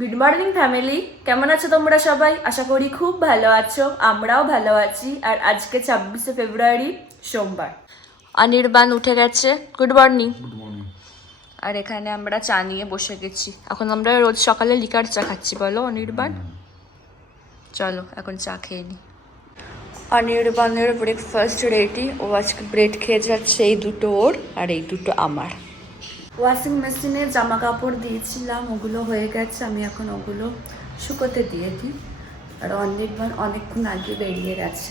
Good morning family কেমন আছো তোমরা সবাই? আশা করি খুব ভালো আছো আমরাও ভালো আছি। আর আজকে ছাব্বিশে ফেব্রুয়ারি সোমবার। অনির্বাণ উঠে গেছে। গুড মর্নিং আর এখানে আমরা চা নিয়ে বসে গেছি। এখন আমরা রোজ সকালে লিকার চা খাচ্ছি বলো অনির্বাণ? চলো এখন চা খেয়ে নি। অনির্বাণের ব্রেকফাস্ট রেডি ও আজকে ব্রেড খেয়ে যাচ্ছে এই দুটো ওর আর এই দুটো আমার। ওয়াশিং মেশিনে জামা কাপড় দিয়েছিলাম, ওগুলো হয়ে গেছে, আমি এখন ওগুলো শুকোতে দিয়ে দিই। আর অনেকবার, অনেকক্ষণ আগে বেরিয়ে গেছে।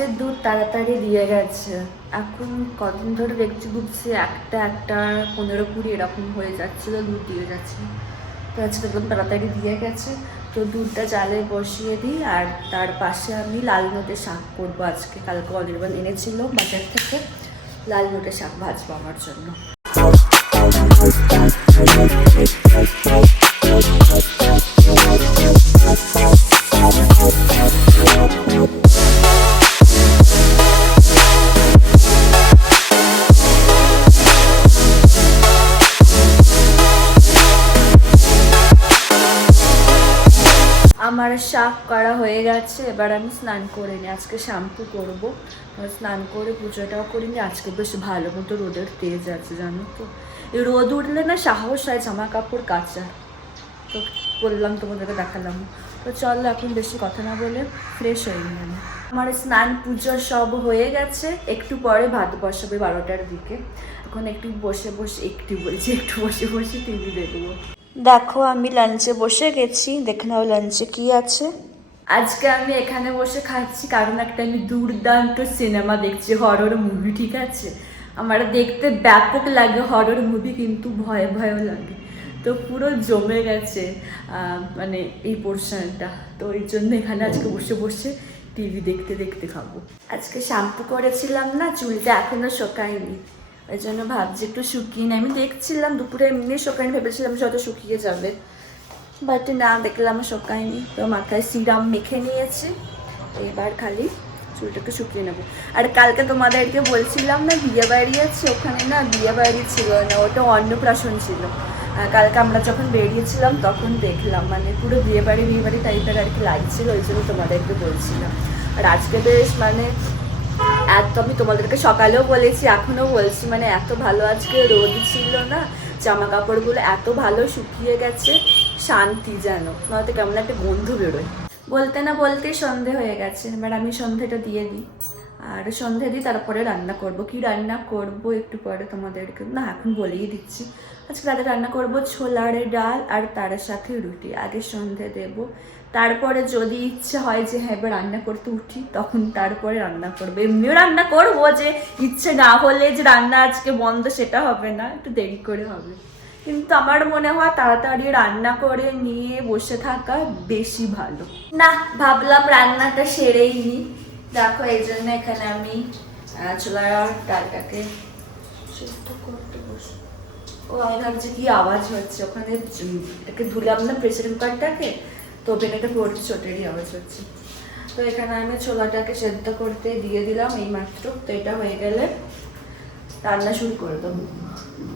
আজকে দুধ তাড়াতাড়ি দিয়ে গেছে। এখন কদিন ধরে দেখছি বুঝছি একটা একটা, পনেরো কুড়ি এরকম হয়ে যাচ্ছিল, দুধ দিয়ে যাচ্ছে। তো আজকে একদম তাড়াতাড়ি দিয়ে গেছে। তো দুধটা জালে বসিয়ে দিই আর তার পাশে আমি লাল নোটে শাক করব আজকে। কালকে অনির্বাণ এনেছিল বাজার থেকে। লাল নোটে শাক ভাজবো আমার জন্য। আমার শাক করা হয়ে গেছে, এবার আমি স্নান করে নিই। আজকে শ্যাম্পু করব। স্নান করে পুজোটাও করিনি আজকে বেশ ভালো মতো রোদের তেজ আছে, জানো তো। রোদ উঠলে না সাহস হয় জামা কাপড় কাচা তো বললাম তোমাদেরকে দেখালাম। তো চলো এখন বেশি কথা না বলে ফ্রেশ হয়ে নিই আমি। আমার স্নান পুজো সব হয়ে গেছে। একটু পরে ভাত বসাবে বারোটার দিকে। এখন একটু বসে বসে একটু বলছি একটু বসে বসে টিভি দেখব। দেখো, আমি লাঞ্চে বসে গেছি। দেখে নাও লাঞ্চে কি আছে। আজকে আমি এখানে বসে খাচ্ছি, কারণ একটা আমি দুর্দান্ত সিনেমা দেখছি হরর মুভি ঠিক আছে? আমার দেখতে ব্যাপক লাগে হরর মুভি কিন্তু ভয় ভয়ও লাগে। তো পুরো জমে গেছে মানে এই পোর্শনটা তো এই জন্য এখানে আজকে বসে বসে টিভি দেখতে দেখতে খাব। আজকে শ্যাম্পু করেছিলাম না, চুলটা এখনও শোকায়নি। ওই জন্য ভাবছি একটু শুকিয়ে নিই। আমি দেখছিলাম দুপুরে এমনি শোকায়নি ভেবেছিলাম যে হয়তো শুকিয়ে যাবে। বাট না, দেখলাম শোকায়নি। তো মাথায় সিরাম মেখে নিয়েছি। এবার খালি চুলটা একটু শুকিয়ে নেব। আর কালকে তোমাদেরকে বলছিলাম না, বিয়ে বাড়ি আছে ওখানে না, বিয়ে বাড়ি ছিল না, ওটা অন্নপ্রাশন ছিল। কালকে আমরা যখন বেরিয়েছিলাম তখন দেখলাম মানে পুরো বিয়ে বাড়ি বিয়ে বাড়ি টাইপের আর কি লাগছিল, ওই জন্য তোমাদেরকে বলছিলাম। আর আজকে বেশ মানে এত আমি তোমাদেরকে সকালেও বলেছি, এখনও বলছি মানে এত ভালো আজকে রোদ ছিল না জামা কাপড়গুলো এত ভালো শুকিয়ে গেছে, শান্তি যেন। নয়তো কেমন একটা গন্ধ বেরোয়। বলতে না বলতেই সন্ধে হয়ে গেছে, এবার আমি সন্ধেটা দিয়ে দিই। আর সন্ধে দিই তারপরে রান্না করব। কি রান্না করব একটু পরে তোমাদেরকে না এখন বলেই দিচ্ছি। আজকে রাতে রান্না করব ছোলার ডাল আর তার সাথে রুটি। আগে সন্ধে দেব তারপরে যদি ইচ্ছে হয় যে হ্যাঁ এবার রান্না করতে উঠি, তখন তারপরে রান্না করব। এমনিও রান্না করব যে ইচ্ছে না হলে যে রান্না আজকে বন্ধ সেটা হবে না, একটু দেরি করে হবে। কিন্তু আমার মনে হয় তাড়াতাড়ি রান্না করে নিয়ে বসে থাকা বেশি ভালো। না, ভাবলাম রান্নাটা সেরেই নিই দেখো, এই জন্য এখানে আমি ছোলার ডালটাকে ও, আমি ভাবছি কি আওয়াজ হচ্ছে। ওখানে এটাকে ধুলাম না প্রেসার কুকারটাকে তো ওভেনেটা পড়ছে, ছোটেরই আওয়াজ হচ্ছে। তো এখানে আমি ছোলাটাকে সেদ্ধ করতে দিয়ে দিলাম এই মাত্র তো এটা হয়ে গেলে রান্না শুরু করে দেবো।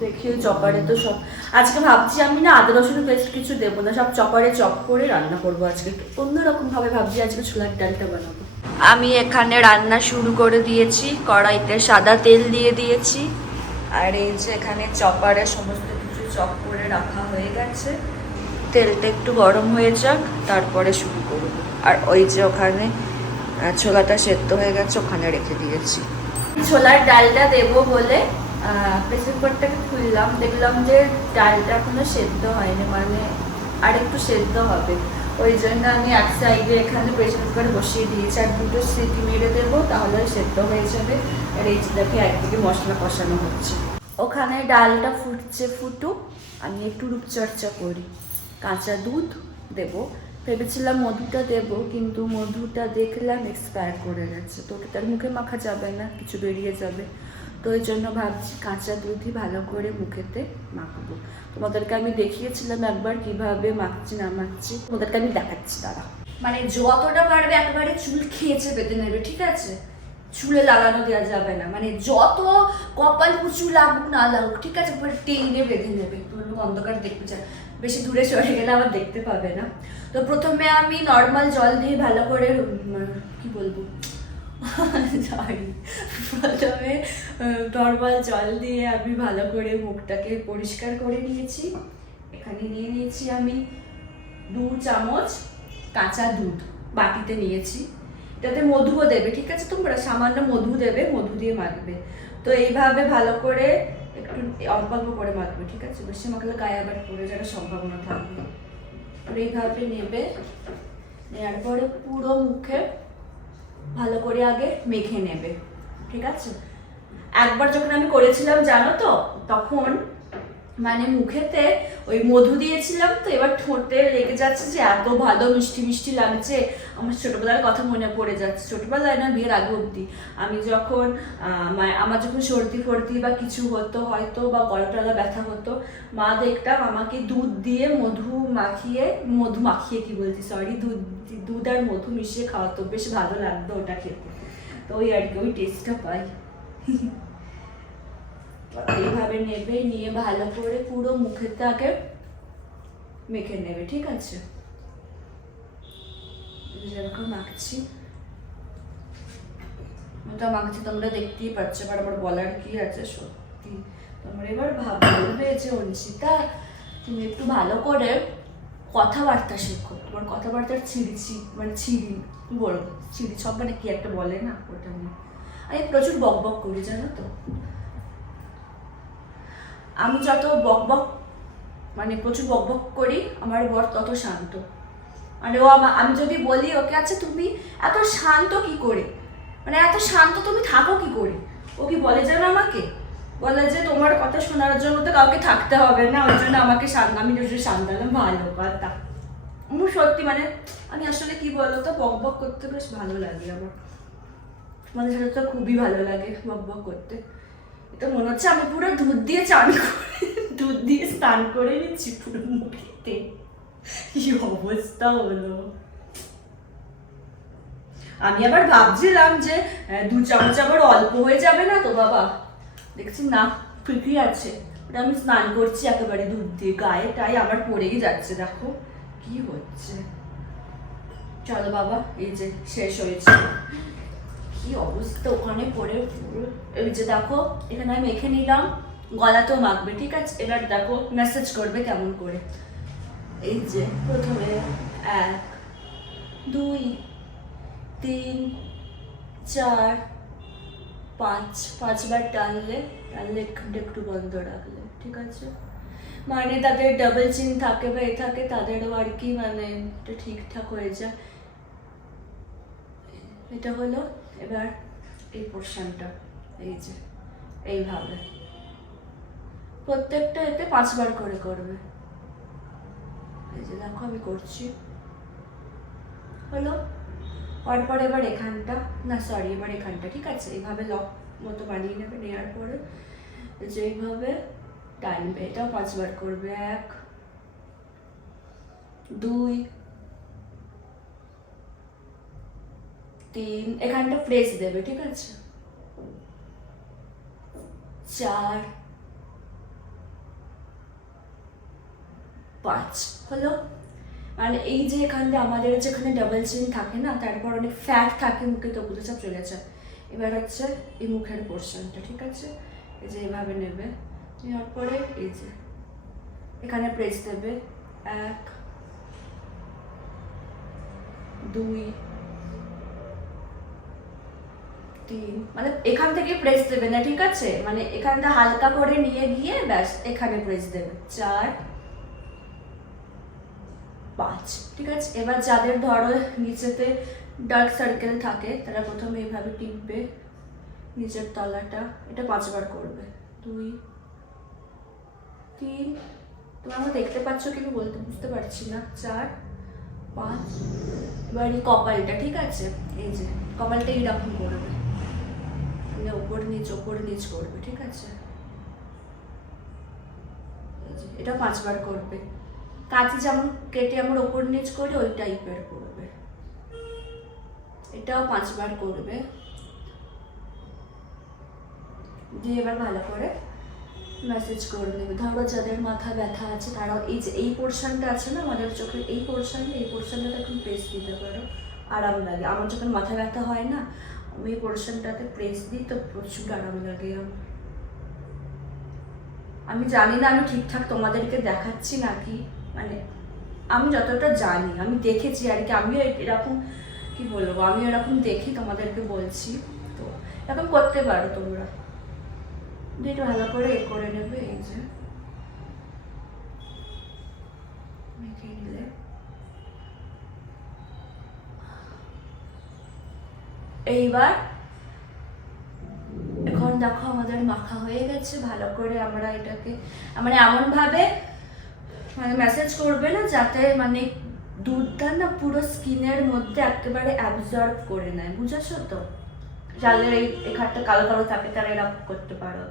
দেখি ওই চপারে তো সব আজকে ভাবছি আমি না আদা রসুন পেস্ট কিছু দেবো না, সব চপারে চপ করে রান্না করব আজকে। একটু অন্যরকম ভাবে ভাবছি আজকে ছোলার ডালটা বানাবো। আমি এখানে রান্না শুরু করে দিয়েছি, কড়াইতে সাদা তেল দিয়ে দিয়েছি। আর এই যে এখানে চপারে সমস্ত কিছু চপ করে রাখা হয়ে গেছে। তেলটা একটু গরম হয়ে যাক, তারপরে শুরু করব। আর ওই যে ওখানে ছোলাটা সেদ্ধ হয়ে গেছে, ওখানে রেখে দিয়েছি। ছোলার ডালটা দেবো বলে প্রেসার কুকারটাকে খুললাম। দেখলাম যে ডালটা এখনও সেদ্ধ হয়নি মানে আর একটু সেদ্ধ হবে। ওই জন্য আমি এক সাইডে এখানে প্রেসার কুকার বসিয়ে দিয়েছি, আর দুটো সিটি মেরে দেবো, তাহলে সেদ্ধ হয়ে যাবে। আর এই দেখে একদিকে মশলা কষানো হচ্ছে। ওখানে ডালটা ফুটছে, ফুটুক। আমি একটু রূপচর্চা করি। কাঁচা দুধ দেবো। ভেবেছিলাম মধুটা দেব, কিন্তু মধুটা দেখলাম এক্সপায়ার করে গেছে। তো ওটা তার মুখে মাখা যাবে না, কিছু বেরিয়ে যাবে। তো ওই জন্য ভাবছি কাঁচা দুধই ভালো করে মুখেতে মাখবো। তোমাদেরকে আমি দেখিয়েছিলাম একবার কীভাবে মাখছি, না মাখছি। তোমাদেরকে আমি দেখাচ্ছি তারা মানে যতটা পারবে একবারে চুল খেয়েছে পেতে নেবে, ঠিক আছে? চুলে লাগানো দেওয়া যাবে না। মানে যত কপাল উঁচু লাগুক, না লাগুক, ঠিক আছে? টেনে বেঁধে নেবে। অন্ধকার দেখতে চায় বেশি দূরে সরে গেলে আবার দেখতে পাবে না। তো প্রথমে আমি নর্মাল জল দিয়ে ভালো করে কি বলব? সরি প্রথমে নর্মাল জল দিয়ে আমি ভালো করে মুখটাকে পরিষ্কার করে নিয়েছি। এখানে নিয়ে নিয়েছি আমি দু চামচ কাঁচা দুধ বাটিতে নিয়েছি। এটাতে মধুও দেবে, ঠিক আছে তোমরা? সামান্য মধু দেবে, মধু দিয়ে মাখবে। তো এইভাবে ভালো করে একটু অল্প অল্প করে মাখবে, ঠিক আছে? বেশি মাখলে গায়ে আবার পড়ে যাওয়ার সম্ভাবনা থাকবে। এইভাবে নেবে। নেওয়ার পরে পুরো মুখে ভালো করে আগে মেখে নেবে, ঠিক আছে? একবার যখন আমি করেছিলাম, জানো তো, তখন মানে মুখেতে ওই মধু দিয়েছিলাম তো, এবার ঠোঁটে লেগে যাচ্ছে যে এত ভালো মিষ্টি মিষ্টি লাগছে। আমার ছোটবেলার কথা মনে পড়ে যাচ্ছে। ছোটবেলায় না বিয়ের আগে অবধি আমি যখন আমার যখন সর্দি ফর্দি বা কিছু হতো, হয়তো বা গলাটলা ব্যথা হতো, মা দেখতাম আমাকে দুধ দিয়ে মধু মাখিয়ে মধু মাখিয়ে কি বলছি সরি দুধ দুধ আর মধু মিশিয়ে খাওয়াতো, বেশ ভালো লাগতো ওটা খেতে। তো ওই আর কি, ওই টেস্টটা পাই। এইভাবে নেবে, নিয়ে ভালো করে পুরো মুখেরটাকে মেখে নেবে, ঠিক আছে? যেরকম মাখছি ওটা মাখছি তোমরা দেখতেই পাচ্ছ, এবার আমার বলার কি আছে সত্যি। তোমরা এবার ভাব বলবে যে, অঞ্চিতা, তুমি একটু ভালো করে কথাবার্তা শেখো। তোমার কথাবার্তার ছিঁড়ি ছি মানে ছিঁড়ি, কি বলব? ছিঁড়ি সব মানে কি একটা বলে না, ওটা নিয়ে। আমি প্রচুর বক বক করি, জানো তো? আমি যত বক বক মানে প্রচুর বক বক করি, আমার বর তত শান্ত। মানে ও আমি যদি বলি ওকে আচ্ছা তুমি এত শান্ত কি করে? মানে এত শান্ত তুমি থাকো কি করে? ও কি বলে জানো আমাকে? বলে যে, তোমার কথা শোনার জন্য তো কাউকে থাকতে হবে না ওই জন্য আমাকে শান্ত, আমি যদি শান্তালাম ভালো কথা। আমার সত্যি মানে আমি আসলে কি বলো তো বক বক করতে বেশ ভালো লাগে আমার। আমাদের সাথে তো খুবই ভালো লাগে, বক বক করতে। এটা মনে হচ্ছে আমি পুরো দুধ দিয়ে চান করে, দুধ দিয়ে স্নান করে নিচ্ছি পুরো মুখেতে কি অবস্থা হলো? আমি আবার ভাবছিলাম যে দু চামচ আবার অল্প হয়ে যাবে না তো বাবা? দেখছি না, ঠিকই আছে। ওটা আমি স্নান করছি একেবারে দুধ দিয়ে, গায়ে টাই আমার পড়েই যাচ্ছে, দেখো। কি হচ্ছে? চলো বাবা, এই যে, শেষ হয়েছে। কি অবস্থা? ওখানে পুরো এই যে দেখো, এখানে আমি মেখে নিলাম, গলাতেও মাখবে, ঠিক আছে? এবার দেখো মেসেজ করবে কেমন করে। এই যে, প্রথমে এক, দুই, তিন, চার, পাঁচ। পাঁচবার টানলে টানলে এখানটা একটু বন্ধ রাখলে, ঠিক আছে? মানে তাদের ডাবল চিন থাকে বা এ থাকে, তাদেরও আর কি মানে ঠিকঠাক হয়ে যায়। এটা হলো এবার এই পোর্শনটা এই যে, এইভাবে। প্রত্যেকটা এতে পাঁচবার করে করবে। এই যে দেখো আমি করছি। হলো? পরপর এবার এখানটা, না সরি এবার এখানটা, ঠিক আছে? এইভাবে লক মতো বানিয়ে নেবে নেওয়ার পরে এই যে টানবে। এটাও পাঁচবার করবে। এক, দুই তিন, এখানটা প্রেস দেবে, ঠিক আছে? চার, পাঁচ, হলো? মানে এই যে এখানটা, আমাদের যেখানে ডাবল চিন থাকে না, তারপর অনেক ফ্যাট থাকে মুখে, তো ওগুলো সব চলে যায়। এবার হচ্ছে এই মুখের পোর্শনটা ঠিক আছে? এই যে এভাবে নেবে। নেওয়ার পরে এই যে, এখানে প্রেস দেবে। এক, দুই তিন মানে এখান থেকে প্রেস দেবে না, ঠিক আছে? মানে এখানটা হালকা করে নিয়ে গিয়ে ব্যাস, এখানে প্রেস দেবে। চার, পাঁচ, ঠিক আছে? এবার যাদের ধরো নিচেতে ডার্ক সার্কেল থাকে, তারা প্রথমে এইভাবে টিপবে নিচের তলাটা। এটা পাঁচবার করবে। দুই, তিন, তোমরা আমার দেখতে পাচ্ছ কি আমি বলতে, বুঝতে পারছি না। চার, পাঁচ, এবার এই কপালটা, ঠিক আছে? এই যে, কপালটা এইরকম করবে। এখানে ওপর নিচ ওপর নিচ করবে, ঠিক আছে? এটা পাঁচবার করবে। কাঁচি যেমন কেটে আমার ওপর নিচ করি, ওই টাইপের করবে। এটাও পাঁচবার করবে। দিয়ে এবার ভালো করে মেসেজ করে নেবে। ধরো যাদের মাথা ব্যথা আছে, তারাও এই যে, এই পোর্শনটা আছে না, আমাদের চোখের এই পোর্শনটা এই পোর্শনটা এখন প্রেস দিতে পারো। আরাম লাগে। আমার যখন মাথা ব্যথা হয় না আমি এই পোর্শনটাতে প্রেস দিই তো প্রচুর আরাম লাগে। আমি জানি না, আমি ঠিকঠাক তোমাদেরকে দেখাচ্ছি নাকি মানে আমি যতটা জানি, আমি দেখেছি আর কি, আমিও এরকম, কি বলব আমি এরকম দেখি, তোমাদেরকে বলছি। তো এরকম করতে পারো তোমরা। একটু ভালো করে এ করে নেবে, এই যে। মেখে নিলে। এইবার এখন দেখো আমাদের মাখা হয়ে গেছে, ভালো করে আমরা এটাকে মানে এমনভাবে মানে মেসেজ করবে না যাতে মানে দুধটা না পুরো স্কিনের মধ্যে একেবারে অ্যাবজর্ব করে নেয়, বুঝেছ তো? যাদের এই এখানটা কালো কালো থাকে, তারা এরকম করতে পারো।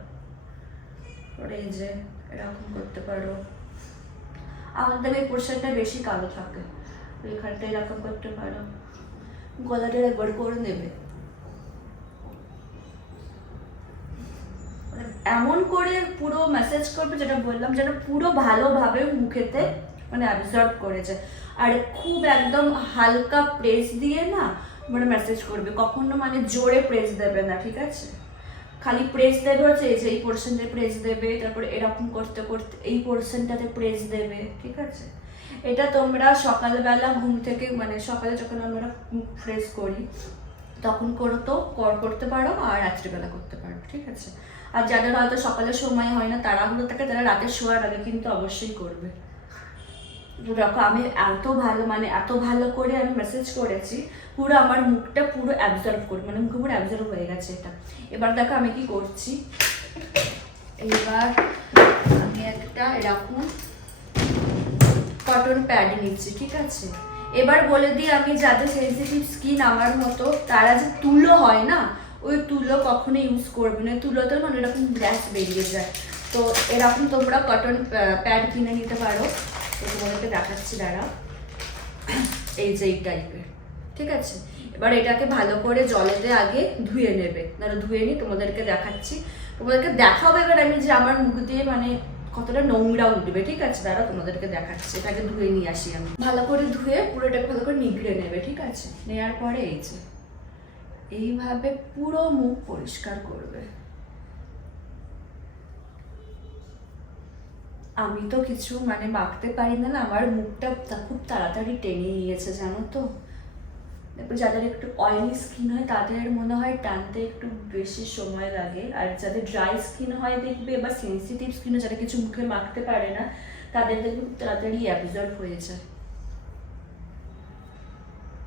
পরে এই যে, এরকম করতে পারো। আমাদের এই পোর্শনটা বেশি কালো থাকে এখানটা এরকম করতে পারো। গলাটা একবার করে নেবে। মানে এমন করে পুরো মেসেজ করবে যেটা বললাম, যেন পুরো ভালোভাবে মুখেতে মানে অ্যাবজর্ব করেছে। আর খুব একদম হালকা প্রেস দিয়ে না মানে মেসেজ করবে। কখনো মানে জোরে প্রেস দেবে না, ঠিক আছে? খালি প্রেস দেবে হচ্ছে এই যে এই পোর্শনটা প্রেস দেবে, তারপরে এরকম করতে করতে এই পোর্শনটাতে প্রেস দেবে, ঠিক আছে? এটা তোমরা সকালবেলা ঘুম থেকে মানে সকালে যখন আমরা ফ্রেশ করি, তখন করো তো, কর করতে পারো আর রাত্রিবেলা করতে পারো, ঠিক আছে? আর যাদের হয়তো সকালে সময় হয় না তাড়াহুড়ো থাকে তারা রাতে শোয়ার আগে কিন্তু অবশ্যই করবে। দেখো, আমি এত ভালো মানে এত ভালো করে আমি মেসেজ করেছি, পুরো আমার মুখটা পুরো অ্যাবজর্ব করে মানে মুখে পুরো অ্যাবজর্ব হয়ে গেছে এটা। এবার দেখো আমি কি করছি। এবার আমি একটা এরকম কটন প্যাড নিচ্ছি, ঠিক আছে? এবার বলে দিই, আমি যাদের সেন্সিটিভ স্কিন আমার মতো, তারা যে তুলো হয় না, ওই তুলো কখনো ইউজ করবে না। তুলোতে মানে এরকম গ্যাস বেরিয়ে যায়। তো এরকম তোমরা কটন প্যাড কিনে নিতে পারো। তো তোমাদেরকে দেখাচ্ছি, দাঁড়া। এই যে এই টাইপের ঠিক আছে? এবার এটাকে ভালো করে জলেতে আগে ধুয়ে নেবে। ধরো ধুয়ে নিই তোমাদেরকে দেখাচ্ছি। তোমাদেরকে দেখাবো এবার আমি যে আমার মুখ দিয়ে মানে কতটা নোংরা উঠবে, ঠিক আছে? দাঁড়া তোমাদেরকে দেখাচ্ছে। এটাকে ধুয়ে নিয়ে আসি আমি। ভালো করে ধুয়ে পুরোটাকে ভালো করে নিগড়ে নেবে, ঠিক আছে? নেওয়ার পরে এই যে, এইভাবে পুরো মুখ পরিষ্কার করবে। আমি তো কিছু মানে মাখতে পারি না আমার মুখটা খুব তাড়াতাড়ি টেনে নিয়েছে, জানো তো? তারপর যাদের একটু অয়েলি স্কিন হয়, তাদের মনে হয় টানতে একটু বেশি সময় লাগে। আর যাদের ড্রাই স্কিন হয় দেখবে বা সেন্সিটিভ স্কিন যারা কিছু মুখে মাখতে পারে না, তাদের দেখবে খুব তাড়াতাড়ি অ্যাবজর্ব হয়ে যায়।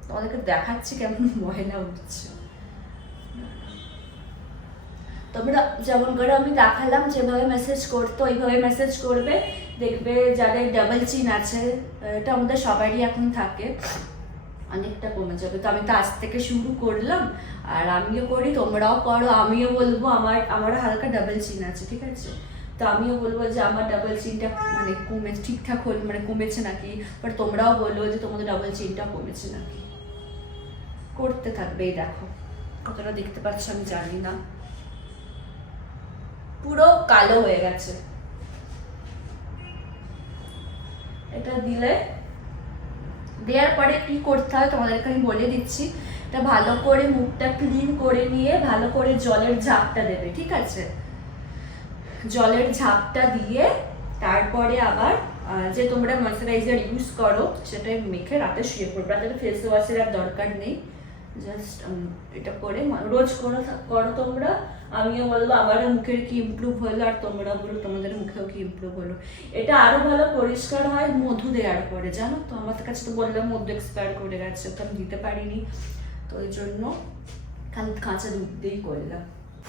তোমাদেরকে দেখাচ্ছি কেমন ময়লা উঠছে। তোমরা যেমন করে আমি দেখালাম, যেভাবে মেসেজ করতো ওইভাবে মেসেজ করবে। দেখবে যাদের ডাবল চিন আছে, এটা আমাদের সবারই এখন থাকে। অনেকটা কমে যাবে। তো আমি তো আজ থেকে শুরু করলাম, আর আমিও করি, তোমরাও করো, আমিও বলব, আমার আমার হালকা ডাবল চিন আছে, ঠিক আছে? তো আমিও বলব যে আমার ডাবল চিনটা মানে কমে, ঠিকঠাক হল মানে কমেছে নাকি? বাট তোমরাও বলব যে তোমাদের ডাবল চিনটা কমেছে নাকি? করতে থাকবে, এই দেখো। কতটা দেখতে পাচ্ছ আমি জানি না। পুরো কালো হয়ে গেছে। এটা দিলে দেওয়ার পরে কি করতে হয় তোমাদেরকে আমি বলে দিচ্ছি। এটা ভালো করে মুখটা ক্লিন করে নিয়ে ভালো করে জলের ঝাপটা দেবে, ঠিক আছে? জলের ঝাপটা দিয়ে তারপরে আবার যে তোমরা ময়শ্চারাইজার ইউজ করো, সেটা মেখে রাতে শুয়ে পড়বে। রাতে ফেস ওয়াশের আর দরকার নেই। জাস্ট এটা করে রোজ করো করো তোমরা। আমিও বলব আমার মুখের কি ইমপ্রুভ হলো আর তোমরা বলো, তোমাদের মুখেও কি ইমপ্রুভ হলো? এটা আরও ভালো পরিষ্কার হয় মধু দেওয়ার পরে, জানো তো? আমার কাছে তো বললাম মধু এক্সপায়ার করে গেছে, তো আমি দিতে পারিনি। তো ওই জন্য খালি কাঁচা দুধ দিয়েই করলাম।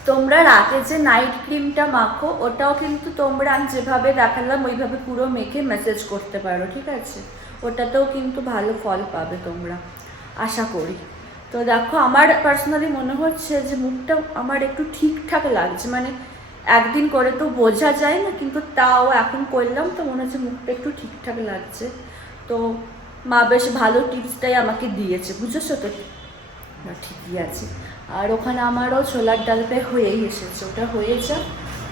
তোমরা রাতে যে নাইট ক্রিমটা মাখো, ওটাও কিন্তু তোমরা আমি যেভাবে দেখালাম, ওইভাবে পুরো মেখে মেসেজ করতে পারো, ঠিক আছে? ওটাতেও কিন্তু ভালো ফল পাবে তোমরা। আশা করি। তো দেখো, আমার পার্সোনালি মনে হচ্ছে যে মুখটা আমার একটু ঠিকঠাক লাগছে। মানে একদিন করে তো বোঝা যায় না, কিন্তু তাও এখন করলাম তো মনে হচ্ছে মুখটা একটু ঠিকঠাক লাগছে। তো মা বেশ ভালো টিপসটাই আমাকে দিয়েছে, বুঝেছ তো? ঠিকই আছে। আর ওখানে আমারও ছোলার ডালটা হয়েই এসেছে, ওটা হয়ে যা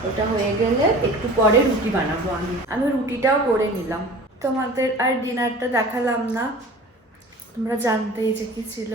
ওটা হয়ে গেলে একটু পরে রুটি বানাবো আমি। আমি রুটিটাও করে নিলাম। তোমাদের আর ডিনারটা দেখালাম না। তোমরা জানতেই যে কি ছিল।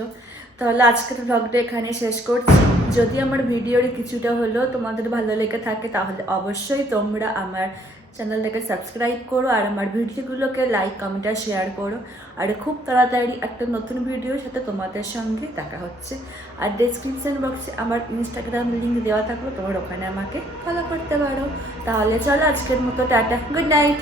তাহলে আজকের ব্লগটা এখানে শেষ করছি। যদি আমার ভিডিওর কিছুটা হলেও তোমাদের ভালো লেগে থাকে, তাহলে অবশ্যই তোমরা আমার চ্যানেলটাকে সাবস্ক্রাইব করো আর আমার ভিডিওগুলোকে লাইক কমেন্ট আর শেয়ার করো। আর খুব তাড়াতাড়ি একটা নতুন ভিডিওর সাথে তোমাদের সঙ্গে দেখা হচ্ছে। আর ডেসক্রিপশন বক্সে আমার ইনস্টাগ্রাম লিঙ্ক দেওয়া থাকল, তোমরা ওখানে আমাকে ফলো করতে পারো। তাহলে চলো আজকের মতো টাটা গুড নাইট